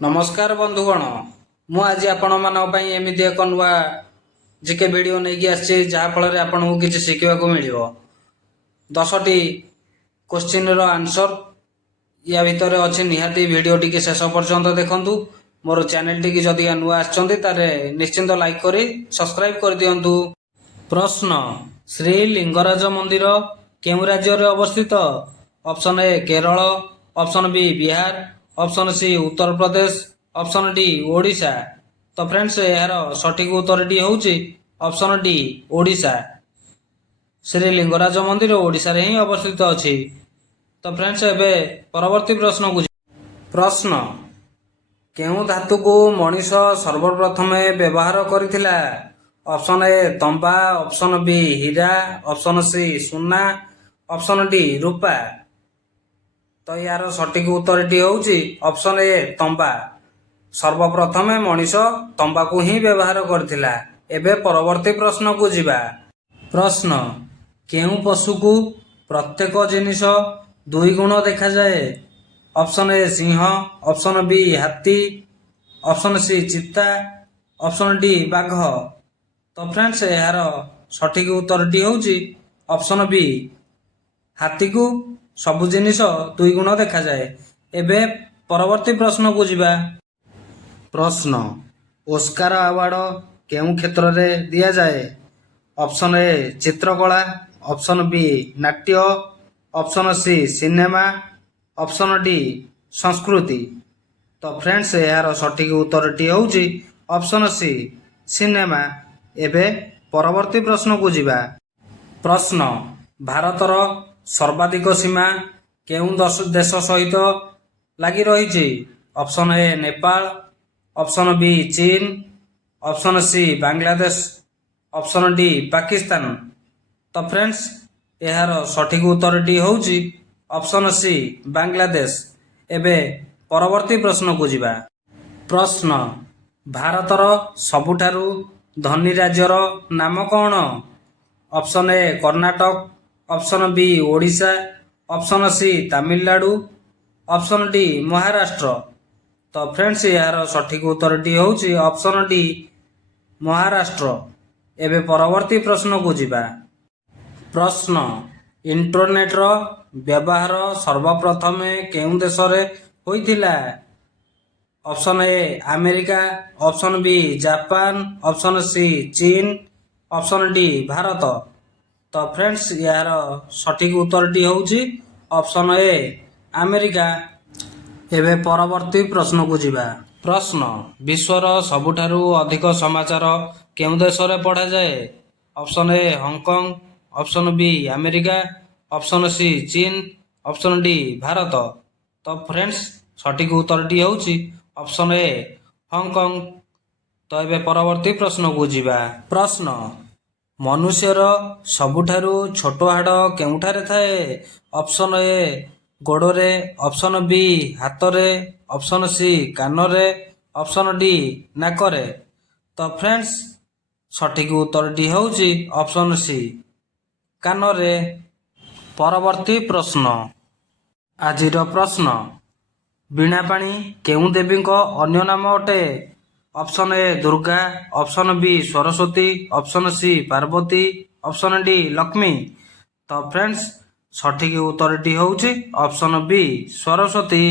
नमस्कार बंधुगण मु आज आपण एमती एक नुआ जिके वीडियो नहीं आसी जहाँफल आपको किसी शिखा मिल 10टी क्वेश्चन आंसर या भितर अच्छी निहाती वीडियो टी शेष पर्यंत देखु मोर चैनल टी जदि नुआ आसते निश्चिंत लाइक करी सब्सक्राइब कर दिंतु। प्रश्न श्री लिंगराज मंदिर केउ राज्य रे अवस्थित? Option A Kerala, option B Bihar, option C Uttar Pradesh, option D Odisha. तो फ्रेंड्स यार सठिक उत्तर टी होउची ऑप्शन डी ओडिशा। श्री लिंगराज मंदिर ओडिशा रे ही अवस्थित अछि। तो फ्रेंड्स एबे परवर्ती प्रश्न को प्रश्न केउ धातु को मनीष सर्वप्रथम व्यवहार करथिला? ऑप्शन ए तंबा, ऑप्शन बी हीरा, ऑप्शन सी सुना, ऑप्शन डी रूपा। तो यार सठिक उत्तर टी होउची ऑप्शन ए तंबा। सर्वप्रथम मनीष तंबा को ही व्यवहार करथिला। एबे परवर्ती प्रश्न को जिबा। प्रश्न केउ पशु को प्रत्येक जिनिस दुई गुण देखा जाए? ऑप्शन ए सिंह, ऑप्शन बी हाथी, ऑप्शन सी चित्ता, ऑप्शन डी बाघ। तो फ्रेंड्स यार सठिक उत्तर टी होउची ऑप्शन बी हाथी को सबु जिनिस दुई गुण देखा जाए। एबे परवर्ती प्रश्न को जिबा। प्रश्न ओस्कार अवार्ड केउ क्षेत्र रे दिया जाए? ऑप्शन ए चित्रकला, ऑप्शन बी नाट्य, option C cinema, option D संस्कृति। तो फ्रेंड्स यार सठिक उत्तर टी होउची ऑप्शन सी सिनेमा। एबे परवर्ती प्रश्न को जिबा। प्रश्न भारतर सर्वाधिक सीमा केउ देश सहित लगी रही? Option A Nepal, option B चीन, option C Bangladesh, option D Pakistan. तो फ्रेंड्स यार सठिक उत्तर टी होउची ऑप्शन सी बांग्लादेश। एबे परवर्ती प्रश्न को जिबा। प्रश्न भारतर सबुठारु धनी राज्यर नाम कौन? Option A Karnataka, option B Odisha, option C Tamil Nadu, option D Maharashtra. तो फ्रेंड्स यार सठिक उत्तर टी होउची ऑप्शन डी महाराष्ट्र। एबे परवर्ती प्रश्न को जिबा। प्रश्न इंटरनेट रो व्यवहार सर्वप्रथम केउ देश रे होइथिला? Option A America, option B Japan, option C चीन, ऑप्शन डी भारत। तो फ्रेंड्स यार सठिक उत्तर टी होउची ऑप्शन ए अमेरिका। एबे परवर्ती प्रश्न को जिबा। प्रश्न विश्वर सबुठारु अधिक समाचार केउ देश रे पढ़ा जाए? Option A Hong Kong, option B America, option C चीन, ऑप्शन डी भारत। तो फ्रेंड्स सठिक उत्तर टी होउची ऑप्शन ए हांगकांग। तो एबे परवर्ती प्रश्न को जिबा। प्रश्न मनुष्यर सबुठारु छोट हाड़ केउठारे थाए? ऑप्शन ए गोड़े, ऑप्शन बी हाथरे, ऑप्शन सी कानरे, ऑप्शन डी नाकरे। तो फ्रेंड्स सठिक उत्तर टी होउची ऑप्शन सी कानरे। परवर्ती प्रश्न आजिर प्रश्न बीणा पाणी केउ देवी अन्य नाम अटे? Option A Durga, option B Saraswati, option C Parvati, option D Lakshmi. तो फ्रेंड्स सठिक उत्तर टी होउची ऑप्शन बी सरस्वती।